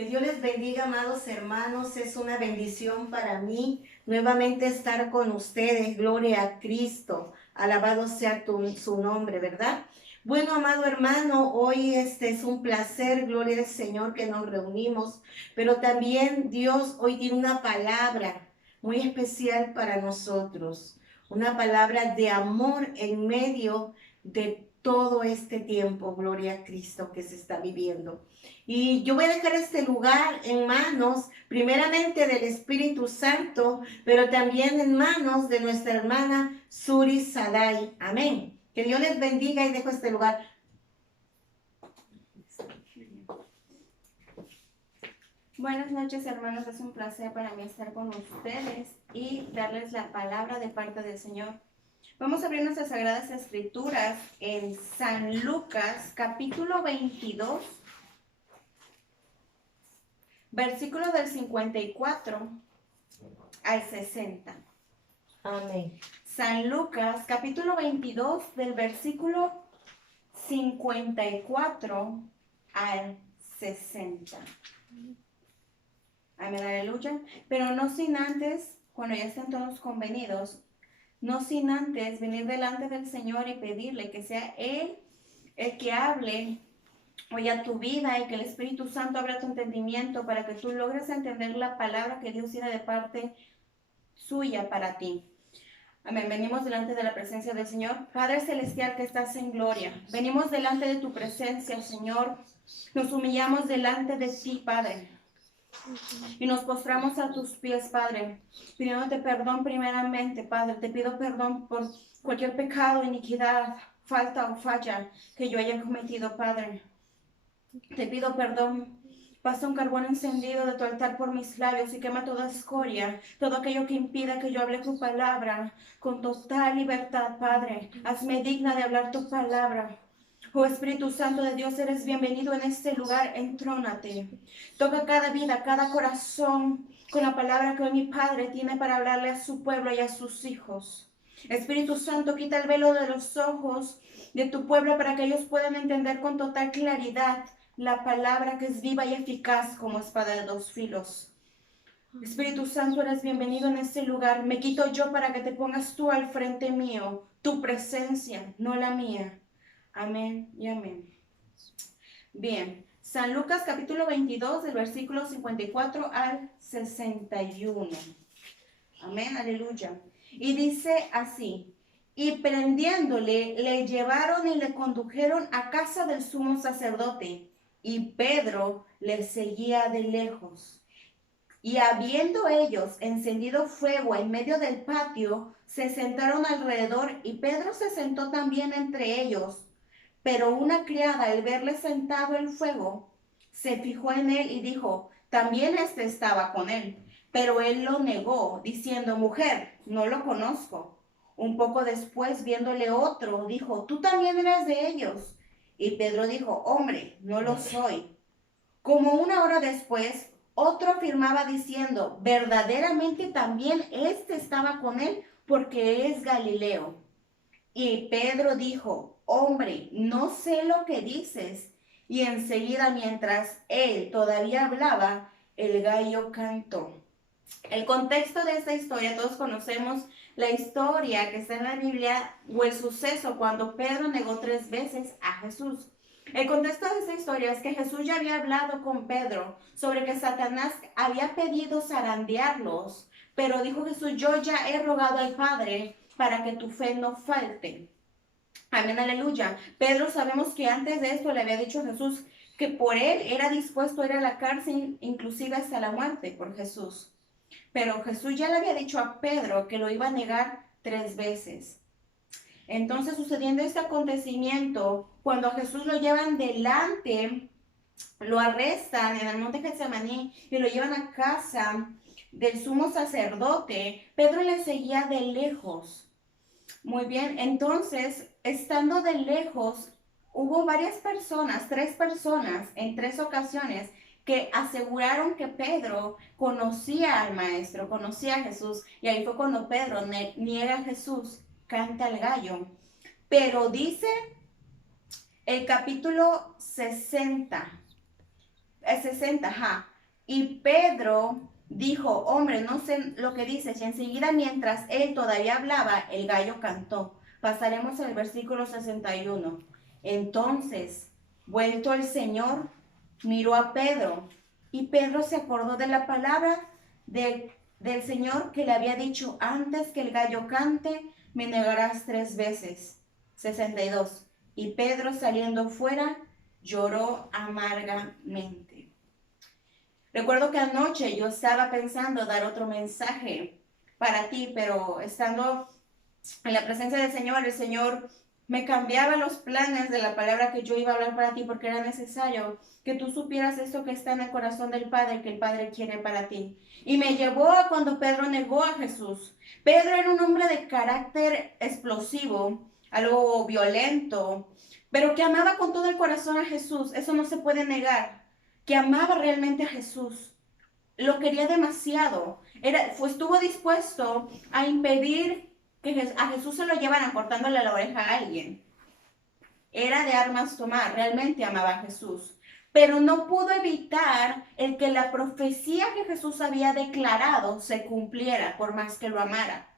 Que Dios les bendiga, amados hermanos. Es una bendición para mí nuevamente estar con ustedes. Gloria a Cristo. Alabado sea su nombre, ¿verdad? Bueno, amado hermano, hoy es un placer, gloria al Señor, que nos reunimos, pero también Dios hoy tiene una palabra muy especial para nosotros, una palabra de amor en medio de todo este tiempo, gloria a Cristo, que se está viviendo. Y yo voy a dejar este lugar en manos, primeramente del Espíritu Santo, pero también en manos de nuestra hermana Suri Sadai. Amén. Que Dios les bendiga y dejo este lugar. Buenas noches, hermanos. Es un placer para mí estar con ustedes y darles la palabra de parte del Señor. Vamos a abrir nuestras sagradas escrituras en San Lucas, capítulo 22, versículo del 54 al 60. Amén. San Lucas, capítulo 22, del versículo 54 al 60. Amén, aleluya. Pero no sin antes, cuando ya estén todos convenidos, no sin antes venir delante del Señor y pedirle que sea Él el que hable hoy a tu vida y que el Espíritu Santo abra tu entendimiento para que tú logres entender la palabra que Dios tiene de parte suya para ti. Amén. Venimos delante de la presencia del Señor. Padre Celestial que estás en gloria, venimos delante de tu presencia, Señor. Nos humillamos delante de ti, Padre. Y nos postramos a tus pies, Padre, pidiéndote perdón primeramente, Padre. Te pido perdón por cualquier pecado, iniquidad, falta o falla que yo haya cometido, Padre. Te pido perdón. Pasa un carbón encendido de tu altar por mis labios y quema toda escoria, todo aquello que impida que yo hable tu palabra con total libertad, Padre. Hazme digna de hablar tu palabra. Oh Espíritu Santo de Dios, eres bienvenido en este lugar, entrónate. Toca cada vida, cada corazón con la palabra que hoy mi Padre tiene para hablarle a su pueblo y a sus hijos. Espíritu Santo, quita el velo de los ojos de tu pueblo para que ellos puedan entender con total claridad la palabra que es viva y eficaz como espada de dos filos. Espíritu Santo, eres bienvenido en este lugar. Me quito yo para que te pongas tú al frente mío, tu presencia, no la mía. Amén y amén. Bien, San Lucas capítulo 22, del versículo 54 al 61. Amén, aleluya. Y dice así: y prendiéndole, le llevaron y le condujeron a casa del sumo sacerdote, y Pedro le seguía de lejos. Y habiendo ellos encendido fuego en medio del patio, se sentaron alrededor, y Pedro se sentó también entre ellos. Pero una criada, al verle sentado el fuego, se fijó en él y dijo: también este estaba con él. Pero él lo negó, diciendo: mujer, no lo conozco. Un poco después, viéndole otro, dijo: tú también eres de ellos. Y Pedro dijo: hombre, no lo soy. Como una hora después, otro afirmaba diciendo: verdaderamente también este estaba con él, porque es Galileo. Y Pedro dijo: hombre, no sé lo que dices. Y enseguida, mientras él todavía hablaba, el gallo cantó. El contexto de esta historia, todos conocemos la historia que está en la Biblia, o el suceso cuando Pedro negó 3 veces a Jesús. El contexto de esta historia es que Jesús ya había hablado con Pedro sobre que Satanás había pedido zarandearlos, pero dijo Jesús: yo ya he rogado al Padre para que tu fe no falte. Amén, aleluya. Pedro, sabemos que antes de esto le había dicho a Jesús que por él era dispuesto a ir a la cárcel, inclusive hasta la muerte por Jesús. Pero Jesús ya le había dicho a Pedro que lo iba a negar 3 veces. Entonces, sucediendo este acontecimiento, cuando a Jesús lo llevan delante, lo arrestan en el monte Getsemaní y lo llevan a casa del sumo sacerdote, Pedro le seguía de lejos. Muy bien, entonces, estando de lejos, hubo varias personas, 3 personas en 3 ocasiones, que aseguraron que Pedro conocía al Maestro, conocía a Jesús, y ahí fue cuando Pedro niega a Jesús, canta el gallo. Pero dice el capítulo 60, 60, ajá. Y Pedro dijo, hombre, no sé lo que dices. Y enseguida, mientras él todavía hablaba, el gallo cantó. Pasaremos al versículo 61. Entonces, vuelto el Señor, miró a Pedro. Y Pedro se acordó de la palabra del Señor que le había dicho, antes que el gallo cante, me negarás 3 veces. 62. Y Pedro saliendo fuera, lloró amargamente. Recuerdo que anoche yo estaba pensando dar otro mensaje para ti, pero estando en la presencia del Señor, el Señor me cambiaba los planes de la palabra que yo iba a hablar para ti porque era necesario que tú supieras esto que está en el corazón del Padre, que el Padre quiere para ti. Y me llevó a cuando Pedro negó a Jesús. Pedro era un hombre de carácter explosivo, algo violento, pero que amaba con todo el corazón a Jesús. Eso no se puede negar. Que amaba realmente a Jesús, lo quería demasiado, estuvo dispuesto a impedir que a Jesús se lo llevaran cortándole la oreja a alguien. Era de armas tomar, realmente amaba a Jesús, pero no pudo evitar el que la profecía que Jesús había declarado se cumpliera, por más que lo amara.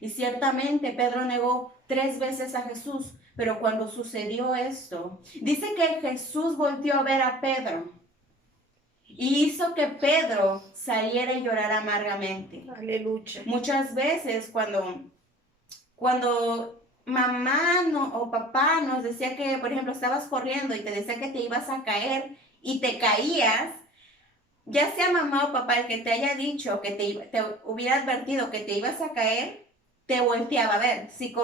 Y ciertamente Pedro negó 3 veces a Jesús, pero cuando sucedió esto, dice que Jesús volteó a ver a Pedro y hizo que Pedro saliera y llorara amargamente. Aleluya. Muchas veces cuando mamá o papá nos decía que, por ejemplo, estabas corriendo y te decía que te ibas a caer y te caías, ya sea mamá o papá el que te haya dicho, que te hubiera advertido que te ibas a caer, te volteaba a ver. Si no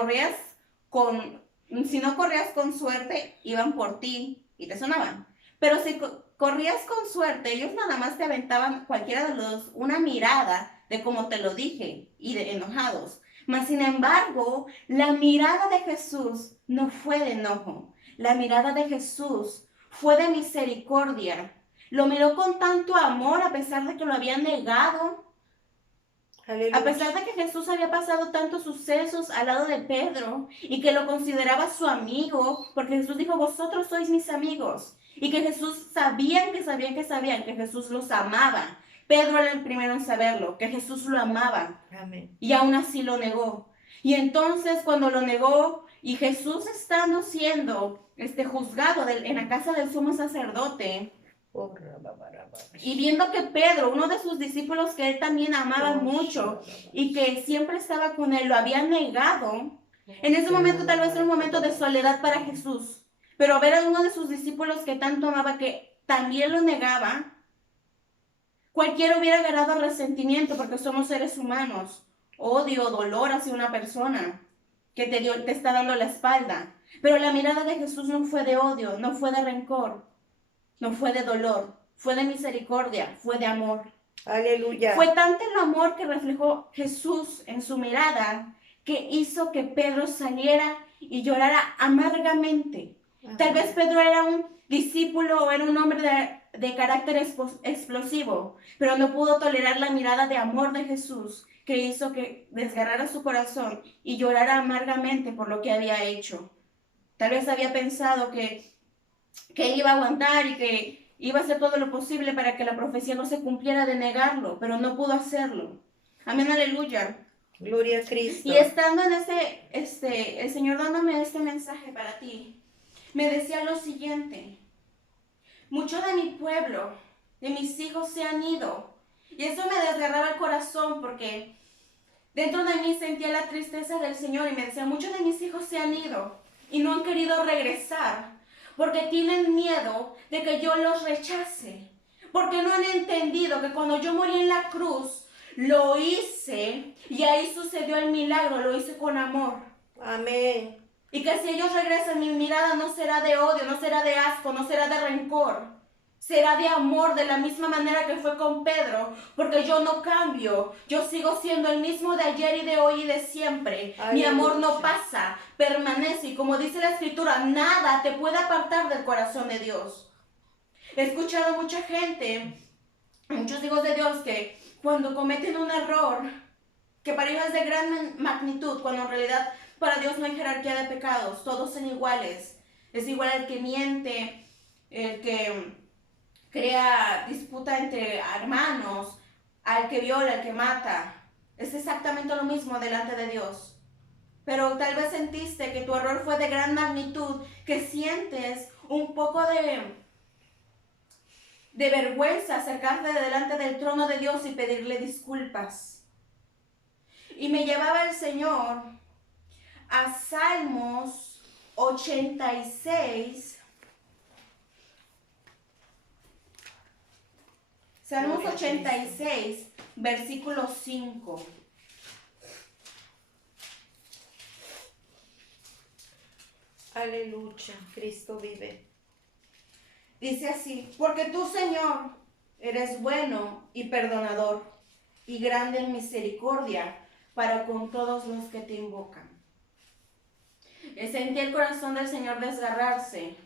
corrías con suerte, iban por ti y te sonaban. Pero si corrías con suerte, ellos nada más te aventaban, cualquiera de los dos, una mirada de como te lo dije y de enojados. Mas sin embargo, la mirada de Jesús no fue de enojo. La mirada de Jesús fue de misericordia. Lo miró con tanto amor a pesar de que lo habían negado. Aleluya. A pesar de que Jesús había pasado tantos sucesos al lado de Pedro y que lo consideraba su amigo, porque Jesús dijo, vosotros sois mis amigos. Y que Jesús sabían que Jesús los amaba. Pedro era el primero en saberlo, que Jesús lo amaba. Amén. Y aún así lo negó. Y entonces cuando lo negó y Jesús estando siendo juzgado en la casa del sumo sacerdote, y viendo que Pedro, uno de sus discípulos que él también amaba mucho y que siempre estaba con él, lo había negado, en ese momento tal vez era un momento de soledad para Jesús. Pero ver a uno de sus discípulos que tanto amaba que también lo negaba, cualquiera hubiera agarrado resentimiento porque somos seres humanos, odio, dolor hacia una persona que te está dando la espalda. Pero la mirada de Jesús no fue de odio, no fue de rencor, no fue de dolor, fue de misericordia, fue de amor. Aleluya. Fue tanto el amor que reflejó Jesús en su mirada que hizo que Pedro saliera y llorara amargamente. Tal vez Pedro era un discípulo o era un hombre de carácter explosivo, pero no pudo tolerar la mirada de amor de Jesús que hizo que desgarrara su corazón y llorara amargamente por lo que había hecho. Tal vez había pensado que iba a aguantar y que iba a hacer todo lo posible para que la profecía no se cumpliera de negarlo, pero no pudo hacerlo. Amén, aleluya. Gloria a Cristo. Y estando en el Señor dándome este mensaje para ti, me decía lo siguiente: mucho de mi pueblo, de mis hijos se han ido. Y eso me desgarraba el corazón porque dentro de mí sentía la tristeza del Señor y me decía, muchos de mis hijos se han ido y no han querido regresar porque tienen miedo de que yo los rechace, porque no han entendido que cuando yo morí en la cruz, lo hice y ahí sucedió el milagro, lo hice con amor. Amén. Y que si ellos regresan, mi mirada no será de odio, no será de asco, no será de rencor. Será de amor, de la misma manera que fue con Pedro, porque yo no cambio. Yo sigo siendo el mismo de ayer y de hoy y de siempre. Ay, mi amor Dios. no pasa, permanece. Y como dice la Escritura, nada te puede apartar del corazón de Dios. He escuchado a mucha gente, muchos hijos de Dios, que cuando cometen un error, que para ellos es de gran magnitud, cuando en realidad para Dios no hay jerarquía de pecados, todos son iguales. Es igual el que miente, el que crea disputa entre hermanos, al que viola, al que mata. Es exactamente lo mismo delante de Dios. Pero tal vez sentiste que tu error fue de gran magnitud, que sientes un poco de vergüenza acercarte delante del trono de Dios y pedirle disculpas. Y me llevaba el Señor a Salmos 86. Salmos 86, versículo 5. Aleluya, Cristo vive. Dice así: porque tú, Señor, eres bueno y perdonador y grande en misericordia para con todos los que te invocan. Sentí el corazón del Señor desgarrarse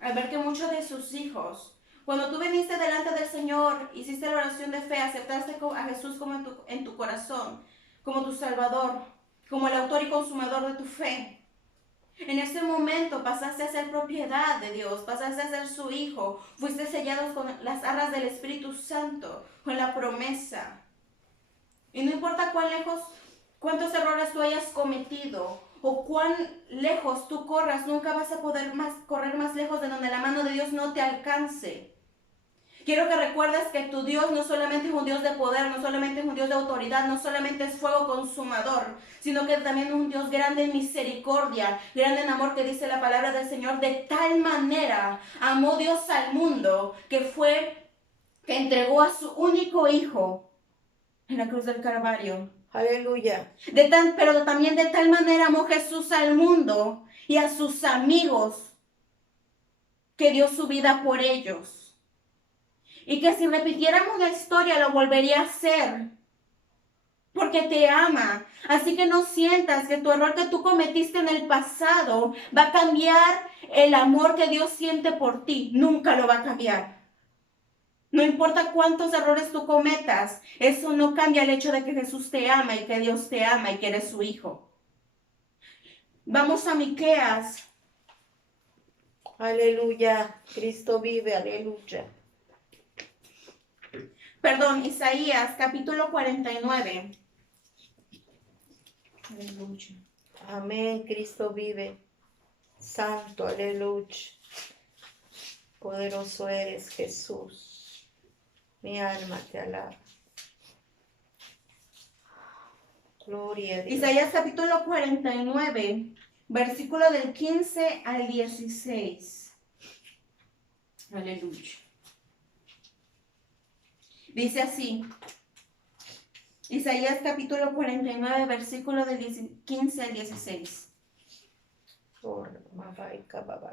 al ver que muchos de sus hijos, cuando tú viniste delante del Señor, hiciste la oración de fe, aceptaste a Jesús como en tu corazón, como tu Salvador, como el autor y consumador de tu fe. En ese momento pasaste a ser propiedad de Dios, pasaste a ser su hijo, fuiste sellados con las arras del Espíritu Santo, con la promesa. Y no importa cuántos errores tú hayas cometido o cuán lejos tú corras, nunca vas a poder correr más lejos de donde la mano de Dios no te alcance. Quiero que recuerdes que tu Dios no solamente es un Dios de poder, no solamente es un Dios de autoridad, no solamente es fuego consumador, sino que también es un Dios grande en misericordia, grande en amor, que dice la palabra del Señor. De tal manera amó Dios al mundo que entregó a su único hijo en la cruz del Calvario. Aleluya. Pero también de tal manera amó Jesús al mundo y a sus amigos, que dio su vida por ellos. Y que si repitiéramos la historia lo volvería a hacer, porque te ama. Así que no sientas que tu error que tú cometiste en el pasado va a cambiar el amor que Dios siente por ti. Nunca lo va a cambiar. No importa cuántos errores tú cometas, eso no cambia el hecho de que Jesús te ama y que Dios te ama y que eres su hijo. Vamos a Miqueas. Aleluya, Cristo vive, aleluya. Isaías, capítulo 49. Aleluya. Amén, Cristo vive. Santo, aleluya. Poderoso eres, Jesús. Mi alma te alaba. Gloria a Dios. Isaías capítulo 49, versículo del 15 al 16. Aleluya. Dice así: Isaías capítulo 49, versículo del 15 al 16.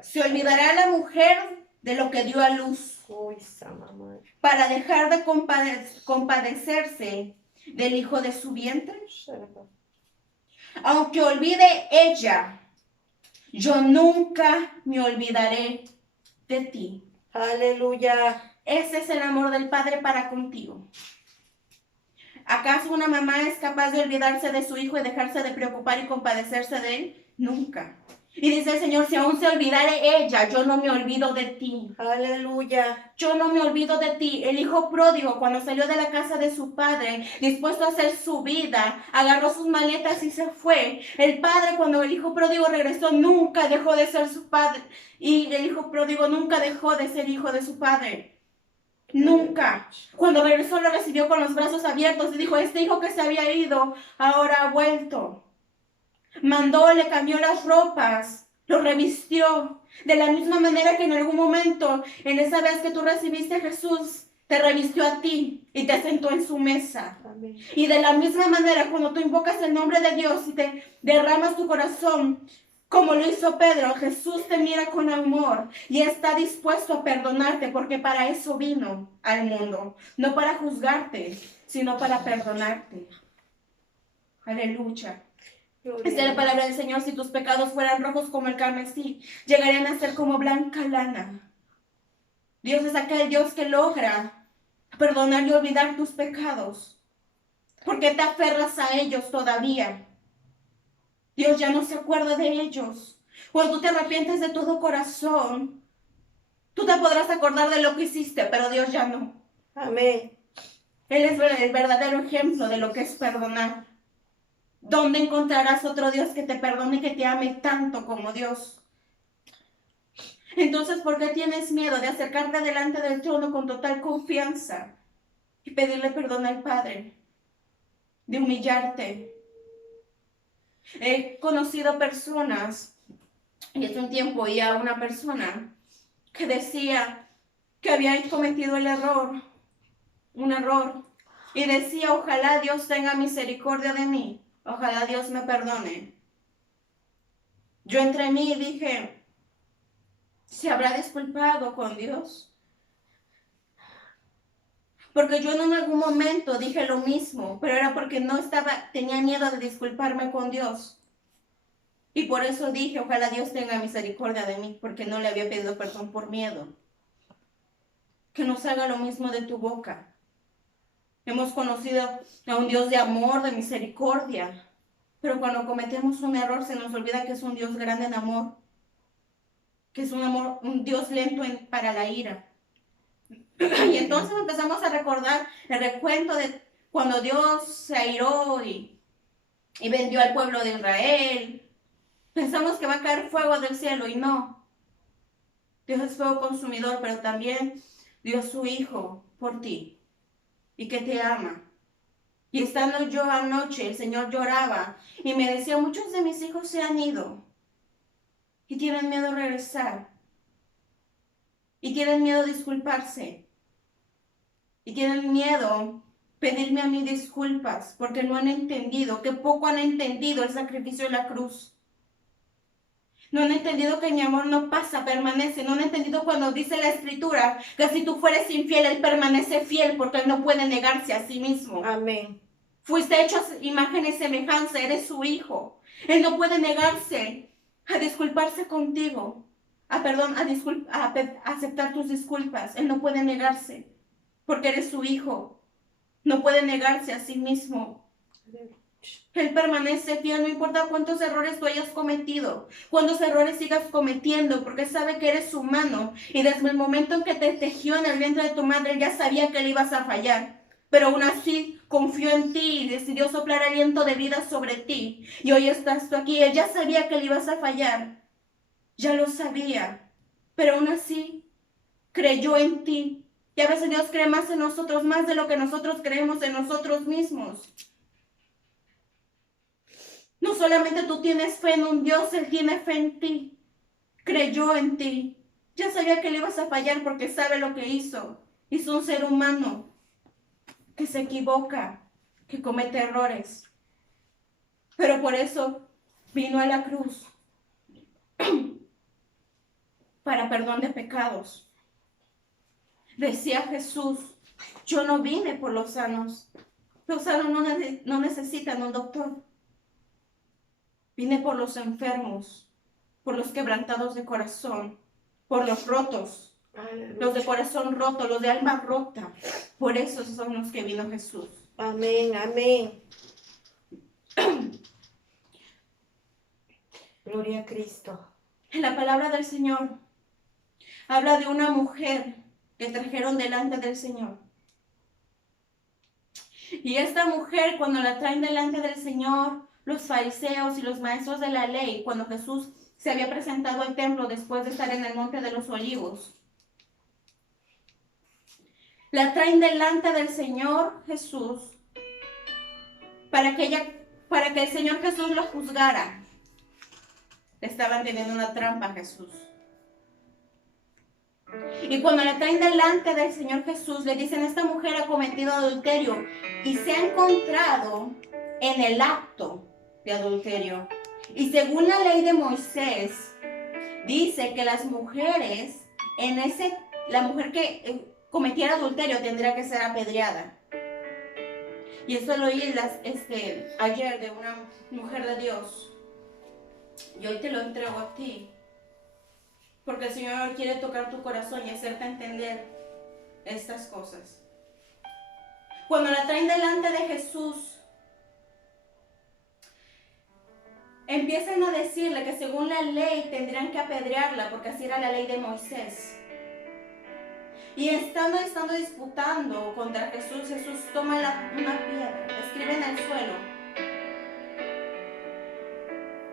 Se olvidará la mujer de lo que dio a luz, para dejar de compadecerse del hijo de su vientre. Aunque olvide ella, yo nunca me olvidaré de ti. Aleluya. Ese es el amor del Padre para contigo. ¿Acaso una mamá es capaz de olvidarse de su hijo y dejarse de preocupar y compadecerse de él? Nunca. Y dice el Señor: si aún se olvidare ella, yo no me olvido de ti. Aleluya. Yo no me olvido de ti. El hijo pródigo, cuando salió de la casa de su padre, dispuesto a hacer su vida, agarró sus maletas y se fue. El padre, cuando el hijo pródigo regresó, nunca dejó de ser su padre. Y el hijo pródigo nunca dejó de ser hijo de su padre. Nunca. Cuando regresó, lo recibió con los brazos abiertos y dijo: este hijo que se había ido, ahora ha vuelto. Mandó, le cambió las ropas, lo revistió. De la misma manera que en algún momento, en esa vez que tú recibiste a Jesús, te revistió a ti y te sentó en su mesa. Amén. Y de la misma manera, cuando tú invocas el nombre de Dios y te derramas tu corazón, como lo hizo Pedro, Jesús te mira con amor y está dispuesto a perdonarte, porque para eso vino al mundo. No para juzgarte, sino para perdonarte. Aleluya. Esta es la palabra del Señor: si tus pecados fueran rojos como el carmesí, llegarían a ser como blanca lana. Dios es aquel Dios que logra perdonar y olvidar tus pecados. ¿Por qué te aferras a ellos todavía? Dios ya no se acuerda de ellos. Cuando tú te arrepientes de todo corazón, Tú te podrás acordar de lo que hiciste, pero Dios ya no. Amén. Él es el verdadero ejemplo de lo que es perdonar. ¿Dónde encontrarás otro Dios que te perdone y que te ame tanto como Dios? Entonces, ¿por qué tienes miedo de acercarte delante del trono con total confianza y pedirle perdón al Padre? De humillarte. He conocido personas, y hace un tiempo oía a una persona que decía que había cometido un error, y decía, ojalá Dios tenga misericordia de mí, ojalá Dios me perdone. Yo entre mí dije, ¿se habrá disculpado con Dios? Porque yo en algún momento dije lo mismo, pero era porque tenía miedo de disculparme con Dios. Y por eso dije, ojalá Dios tenga misericordia de mí, porque no le había pedido perdón por miedo. Que no salga lo mismo de tu boca. Hemos conocido a un Dios de amor, de misericordia, pero cuando cometemos un error se nos olvida que es un Dios grande en amor, que es un Dios lento para la ira. Y entonces empezamos a recordar el recuento de cuando Dios se airó y vendió al pueblo de Israel. Pensamos que va a caer fuego del cielo y no. Dios es fuego consumidor, pero también dio a su Hijo por ti y que te ama. Y estando yo anoche, el Señor lloraba y me decía, muchos de mis hijos se han ido y tienen miedo a regresar. Y tienen miedo a disculparse. Y tienen miedo pedirme a mí disculpas porque no han entendido, que poco han entendido el sacrificio de la cruz. No han entendido que mi amor no pasa, permanece. No han entendido cuando dice la Escritura que si tú fueres infiel, Él permanece fiel porque Él no puede negarse a sí mismo. Amén. Fuiste hecho a imagen y semejanza, eres su hijo. Él no puede negarse a disculparse contigo, a aceptar tus disculpas. Él no puede negarse porque eres su hijo. No puede negarse a sí mismo. Él permanece fiel, no importa cuántos errores tú hayas cometido, cuántos errores sigas cometiendo, porque sabe que eres humano y desde el momento en que te tejió en el vientre de tu madre, Él ya sabía que le ibas a fallar. Pero aún así confió en ti y decidió soplar aliento de vida sobre ti. Y hoy estás tú aquí. Él ya sabía que le ibas a fallar. Ya lo sabía. Pero aún así creyó en ti. Y a veces Dios cree más en nosotros, más de lo que nosotros creemos en nosotros mismos. No solamente tú tienes fe en un Dios, Él tiene fe en ti. Creyó en ti. Ya sabía que le ibas a fallar porque sabe lo que hizo. Hizo un ser humano que se equivoca, que comete errores. Pero por eso vino a la cruz para perdón de pecados. Decía Jesús, yo no vine por los sanos. Los sanos no necesitan un doctor. Vine por los enfermos, por los quebrantados de corazón, por los rotos, los de corazón roto, los de alma rota. Por eso son los que vino Jesús. Amén, amén. Gloria a Cristo. En la palabra del Señor habla de una mujer que trajeron delante del Señor. Y esta mujer, cuando la traen delante del Señor, los fariseos y los maestros de la ley, cuando Jesús se había presentado al templo después de estar en el monte de los olivos, la traen delante del Señor Jesús para que el Señor Jesús lo juzgara. Le estaban teniendo una trampa a Jesús. Y cuando la traen delante del Señor Jesús, le dicen, esta mujer ha cometido adulterio y se ha encontrado en el acto de adulterio. Y según la ley de Moisés, dice que las mujeres, la mujer que cometiera adulterio tendría que ser apedreada. Y eso lo oí ayer de una mujer de Dios. Y hoy te lo entrego a ti. Porque el Señor quiere tocar tu corazón y hacerte entender estas cosas. Cuando la traen delante de Jesús, empiezan a decirle que según la ley tendrían que apedrearla, porque así era la ley de Moisés. Y estando disputando contra Jesús, Jesús toma una piedra, escribe en el suelo: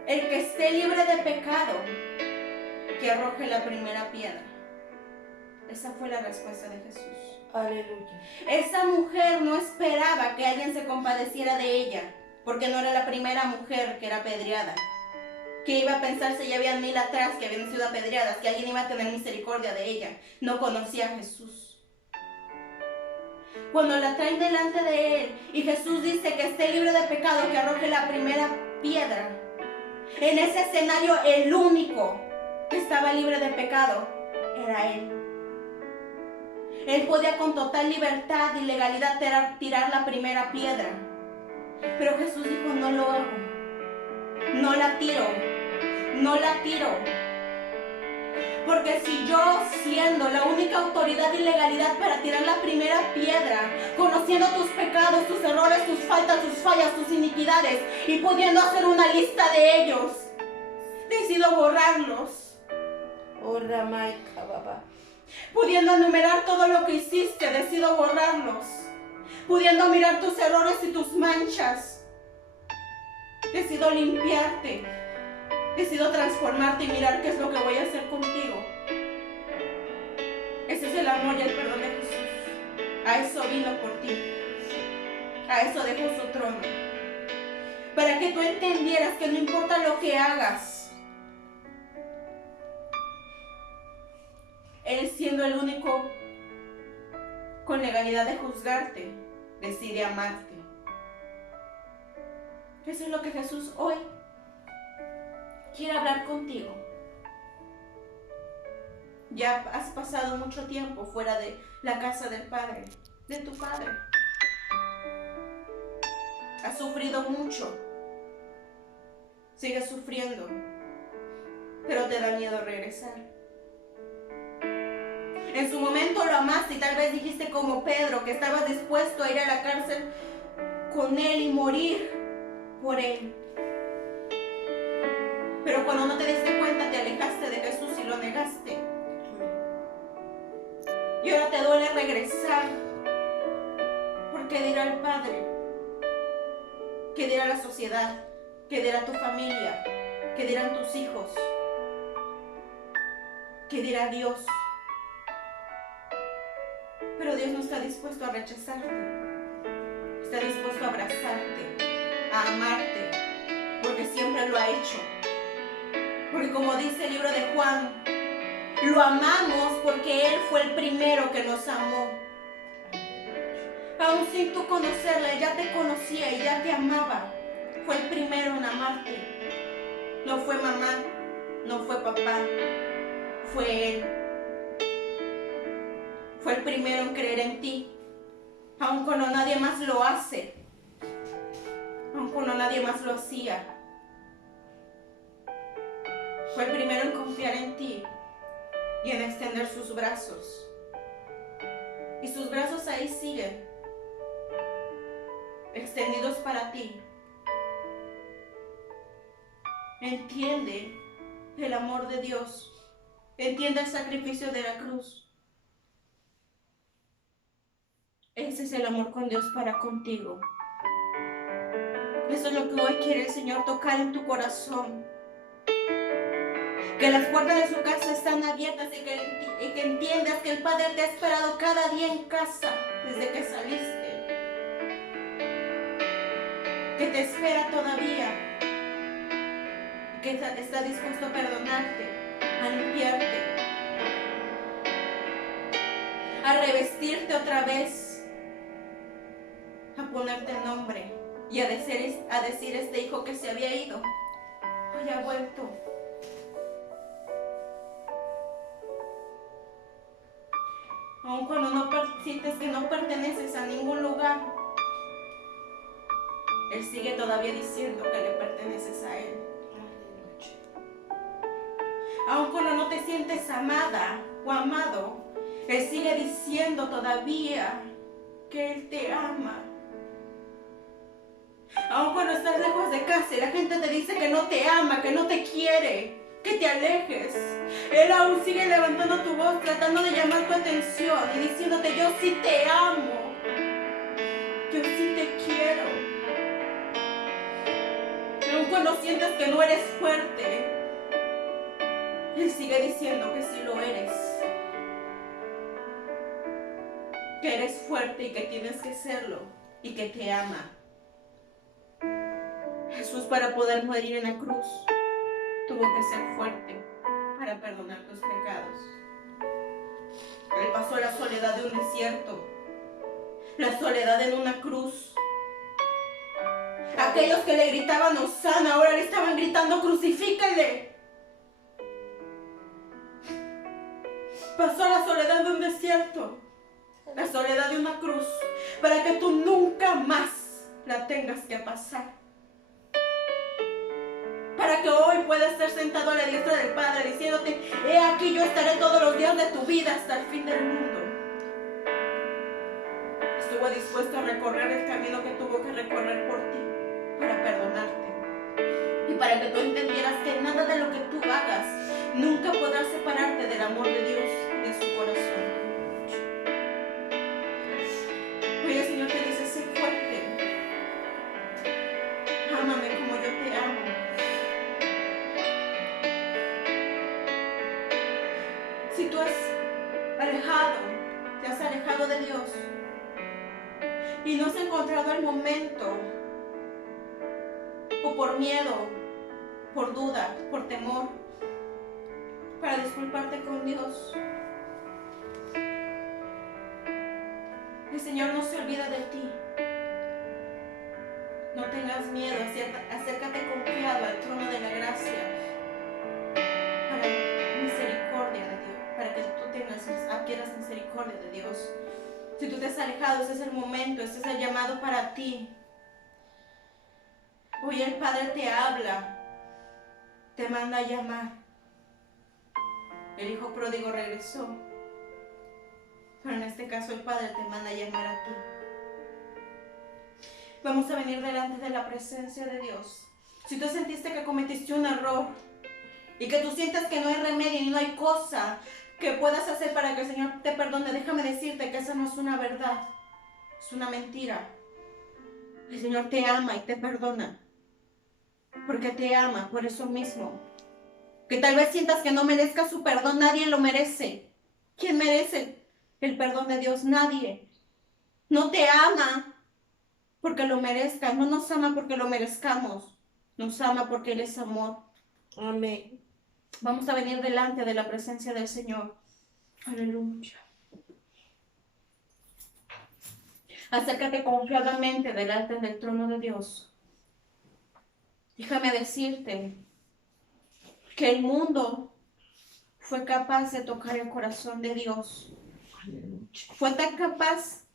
el que esté libre de pecado, que arroje la primera piedra. Esa fue la respuesta de Jesús. Aleluya. Esa mujer no esperaba que alguien se compadeciera de ella, porque no era la primera mujer que era apedreada. Que iba a pensarse, ya habían 1000 atrás que habían sido apedreadas, que alguien iba a tener misericordia de ella. No conocía a Jesús. Cuando la traen delante de él y Jesús dice que esté libre de pecado, que arroje la primera piedra, en ese escenario el único que estaba libre de pecado era él. Él podía con total libertad y legalidad tirar la primera piedra. Pero Jesús dijo: no lo hago. No la tiro. No la tiro. Porque si yo, siendo la única autoridad y legalidad para tirar la primera piedra, conociendo tus pecados, tus errores, tus faltas, tus fallas, tus iniquidades, y pudiendo hacer una lista de ellos, decido borrarlos. Oh, Ramaika, Baba. Pudiendo enumerar todo lo que hiciste, decido borrarlos. Pudiendo mirar tus errores y tus manchas, decido limpiarte. Decido transformarte y mirar qué es lo que voy a hacer contigo. Ese es el amor y el perdón de Jesús. A eso vino por ti. A eso dejó su trono. Para que tú entendieras que no importa lo que hagas, Él, siendo el único con legalidad de juzgarte, decide amarte. Eso es lo que Jesús hoy quiere hablar contigo. Ya has pasado mucho tiempo fuera de la casa del Padre, de tu Padre. Has sufrido mucho. Sigues sufriendo, pero te da miedo regresar. En su momento lo amaste y tal vez dijiste como Pedro que estabas dispuesto a ir a la cárcel con él y morir por él. Pero cuando no te diste cuenta, te alejaste de Jesús y lo negaste. Y ahora te duele regresar. Porque dirá el Padre, que dirá la sociedad, que dirá tu familia, que dirán tus hijos, que dirá Dios. Pero Dios no está dispuesto a rechazarte. Está dispuesto a abrazarte, a amarte, porque siempre lo ha hecho. Porque como dice el libro de Juan, lo amamos porque Él fue el primero que nos amó. Aún sin tú conocerle, ya te conocía y ya te amaba. Fue el primero en amarte. No fue mamá, no fue papá, fue Él. Fue el primero en creer en ti. Aun cuando nadie más lo hace. Aun cuando nadie más lo hacía. Fue el primero en confiar en ti y en extender sus brazos. Y sus brazos ahí siguen, extendidos para ti. Entiende el amor de Dios. Entiende el sacrificio de la cruz. Ese es el amor con Dios para contigo. Eso es lo que hoy quiere el Señor tocar en tu corazón. Que las puertas de su casa están abiertas y que entiendas que el Padre te ha esperado cada día en casa desde que saliste. Que te espera todavía. Que está dispuesto a perdonarte, a limpiarte, a revestirte otra vez, a ponerte nombre y a decir este hijo que se había ido, hoy ha vuelto. Aun cuando sientes que no perteneces a ningún lugar, Él sigue todavía diciendo que le perteneces a Él. Aun cuando no te sientes amada o amado, Él sigue diciendo todavía que Él te ama. Aun cuando estás lejos de casa y la gente te dice que no te ama, que no te quiere, que te alejes. Él aún sigue levantando tu voz, tratando de llamar tu atención y diciéndote: yo sí te amo, yo sí te quiero. Aun cuando sientas que no eres fuerte, Él sigue diciendo que sí lo eres, que eres fuerte y que tienes que serlo y que te ama. Jesús, para poder morir en la cruz, tuvo que ser fuerte para perdonar tus pecados. Él pasó la soledad de un desierto, la soledad en una cruz. Aquellos que le gritaban Hosana, ahora le estaban gritando: crucifícale. Pasó la soledad de un desierto, la soledad de una cruz, para que tú nunca más la tengas que pasar. Para que hoy puedas estar sentado a la diestra del Padre diciéndote: he aquí, yo estaré todos los días de tu vida hasta el fin del mundo. Estuvo dispuesto a recorrer el camino que tuvo que recorrer por ti, para perdonarte y para que tú entendieras que nada de lo que tú hagas nunca podrá separarte del amor de Dios y de su corazón. Hoy el Señor te dice: sé fuerte, ámame como yo te amo. Si tú te has alejado de Dios y no has encontrado el momento, o por miedo, por duda, por temor, para disculparte con Dios, el Señor no se olvida de ti. No tengas miedo, acércate confiado al trono de la gracia para misericordia de Dios, para que tú adquieras misericordia de Dios. Si tú te has alejado, ese es el momento, ese es el llamado para ti. Hoy el Padre te habla, te manda a llamar. El hijo pródigo regresó, pero en este caso el Padre te manda a llamar a ti. Vamos a venir delante de la presencia de Dios. Si tú sentiste que cometiste un error y que tú sientas que no hay remedio y no hay cosa que puedas hacer para que el Señor te perdone, déjame decirte que esa no es una verdad, es una mentira. El Señor te ama y te perdona, porque te ama por eso mismo. Que tal vez sientas que no merezcas su perdón, nadie lo merece. ¿Quién merece el perdón de Dios? Nadie. No te ama porque lo merezcas, no nos ama porque lo merezcamos, nos ama porque Él es amor. Amén. Vamos a venir delante de la presencia del Señor. Aleluya. Acércate confiadamente delante del trono de Dios. Déjame decirte que el mundo fue capaz de tocar el corazón de Dios. Fue tan capaz,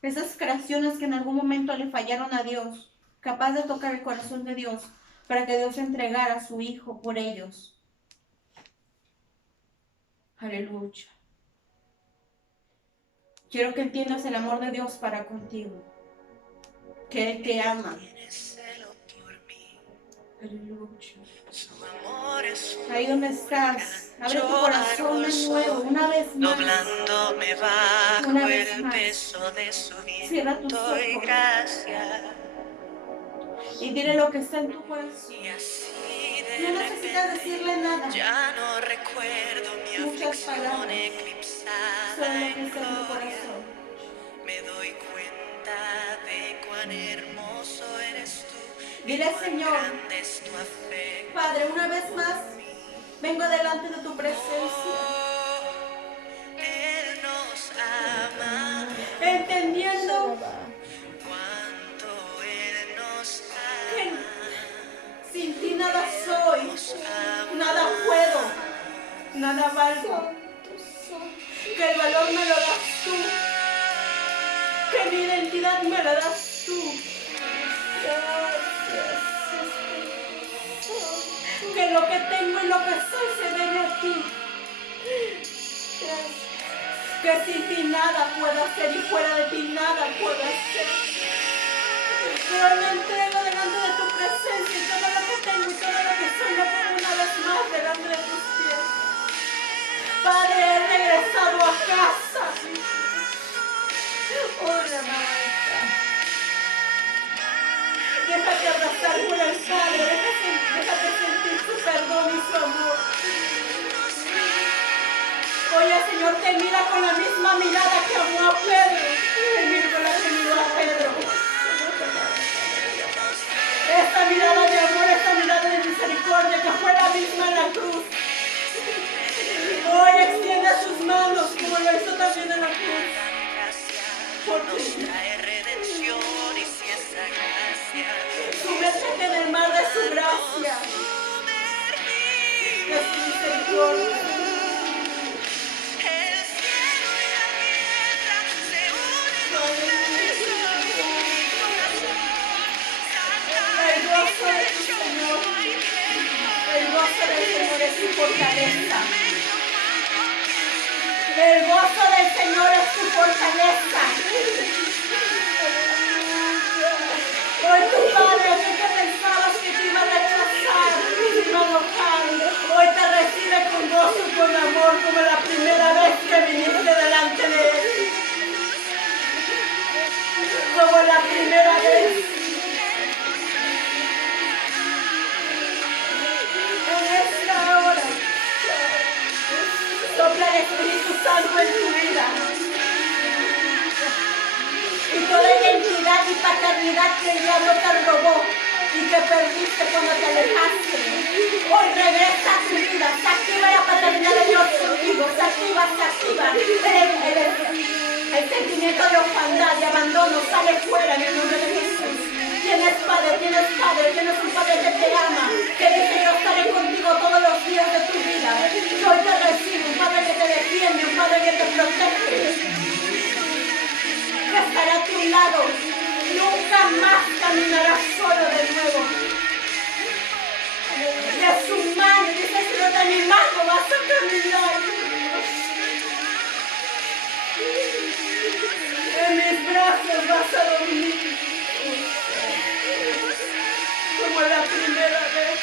esas creaciones que en algún momento le fallaron a Dios, capaz de tocar el corazón de Dios para que Dios entregara a su Hijo por ellos. Aleluya. Quiero que entiendas el amor de Dios para contigo, que Él te ama. Aleluya. Ahí donde estás, abre tu corazón de nuevo, una vez más. Doblándome bajo Una vez el más. peso de su Cierra bien, tus doy ojos. gracias. Y dile lo que está en tu corazón. Y así No de necesitas repente decirle nada. ya no recuerdo mi Muchas aflicción palabras. eclipsada Solo lo que en está en tu gloria. corazón. Me doy cuenta de cuán hermoso eres tú. Y Dile, cuán Señor, grande es tu afecto. Padre, una vez más, vengo delante de tu presencia, Él nos ama. entendiendo Cuánto Él nos que ama. sin ti nada soy, Nos ama. nada puedo, nada valgo. Que el valor me lo das tú, que mi identidad me la das tú. Que lo que tengo y lo que soy se debe a ti. Que sin ti nada puedo hacer y fuera de ti nada puedo hacer. Pero hoy me entrego delante de tu presencia y todo lo que tengo y todo lo que soy lo pongo una vez más delante de tus pies. Padre, he regresado a casa. Oh, la mamá. Déjate abrazar por el Padre, déjate sentir su perdón y su amor. Oye, Señor, te mira con la misma mirada que amó a Pedro. Te mira con la que miró a Pedro. Esta mirada de amor, esta mirada de misericordia que fue la misma en la cruz. Hoy extiende sus manos como lo hizo también en la cruz. Porque trae redención y si esa gracia sumérgete en el mar de su gracia, de su misericordia. el cielo y la tierra se unen El gozo de tu Señor, el gozo del Señor es tu fortaleza. El gozo del Señor es tu fortaleza. Hoy tu Padre, aquel que pensabas que te iba a rechazar, te iba a enojar, hoy te recibe con gozo y con amor como la primera vez que viniste delante de Él. Como la primera vez. En esta hora, sopla el Espíritu Santo en tu vida. Y toda identidad y paternidad que el diablo te robó y que perdiste cuando te alejaste, hoy regresa a tu vida, se activa la paternidad de Dios contigo, se activa el sentimiento de orfandad, de abandono, sale fuera en el nombre de Jesús. Tienes un Padre que te ama, que dice yo estaré contigo todos los días de tu vida. Y hoy te recibe un Padre que te defiende, un Padre que te protege, que estará a tu lado, nunca más caminarás solo de nuevo. De su mano, dice el Señor, de mi mano vas a caminar. En mis brazos vas a dormir, como la primera vez.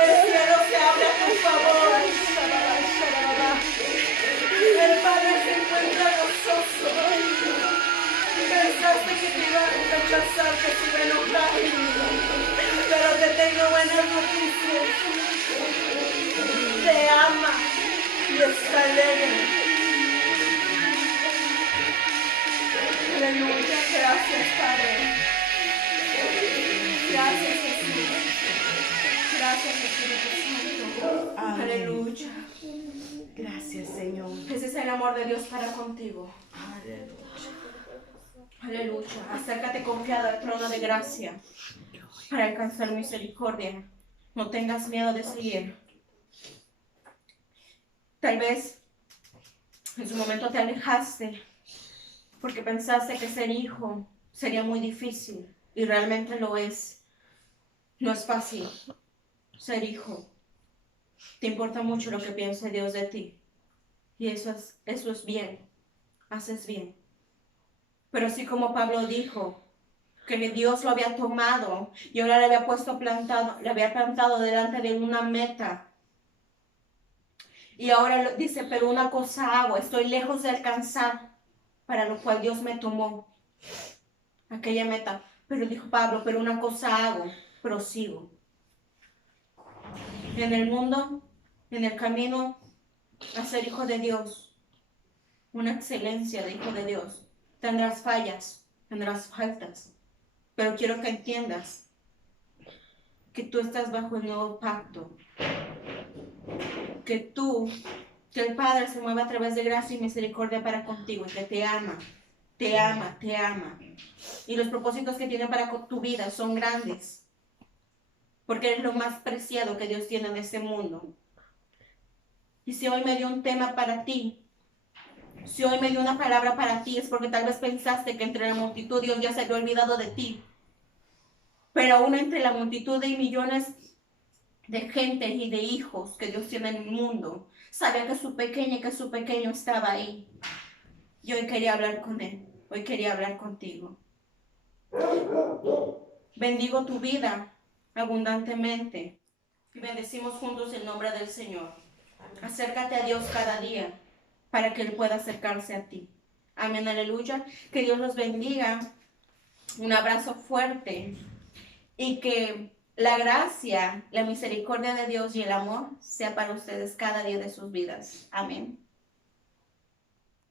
El cielo se abre a tu favor. El Padre se encuentra gozoso. Pensaste que te iba a rechazar, que te iba a enojar, pero te tengo buenas noticias. Te ama y está alegre. Aleluya, gracias Padre. Gracias Jesús. Gracias Espíritu Santo. Amén. Aleluya. Gracias, Señor. Ese es el amor de Dios para contigo. Aleluya. Aleluya. Acércate confiado al trono de gracia para alcanzar misericordia. No tengas miedo de seguir. Tal vez en su momento te alejaste porque pensaste que ser hijo sería muy difícil y realmente lo es. No es fácil ser hijo. Te importa mucho lo que piense Dios de ti y eso es bien. Haces bien. Pero así como Pablo dijo que Dios lo había tomado y ahora le había plantado delante de una meta. Y ahora dice, pero una cosa hago, estoy lejos de alcanzar para lo cual Dios me tomó. Aquella meta. Pero dijo Pablo, pero una cosa hago, prosigo. En el mundo, en el camino a ser hijo de Dios, una excelencia de hijo de Dios. Tendrás fallas, tendrás faltas, pero quiero que entiendas que tú estás bajo el nuevo pacto, que el Padre se mueve a través de gracia y misericordia para contigo, y que te ama, te ama, te ama. Y los propósitos que tiene para tu vida son grandes, porque eres lo más preciado que Dios tiene en este mundo. Y si hoy me dio un tema para ti, si hoy me dio una palabra para ti, es porque tal vez pensaste que entre la multitud Dios ya se había olvidado de ti. Pero aún entre la multitud de millones de gente y de hijos que Dios tiene en el mundo. Sabía que su pequeña y que su pequeño estaba ahí. Y hoy quería hablar con él. Hoy quería hablar contigo. Bendigo tu vida abundantemente. Y bendecimos juntos el nombre del Señor. Acércate a Dios cada día para que Él pueda acercarse a ti. Amén, aleluya. Que Dios los bendiga. Un abrazo fuerte. Y que la gracia, la misericordia de Dios y el amor sea para ustedes cada día de sus vidas. Amén.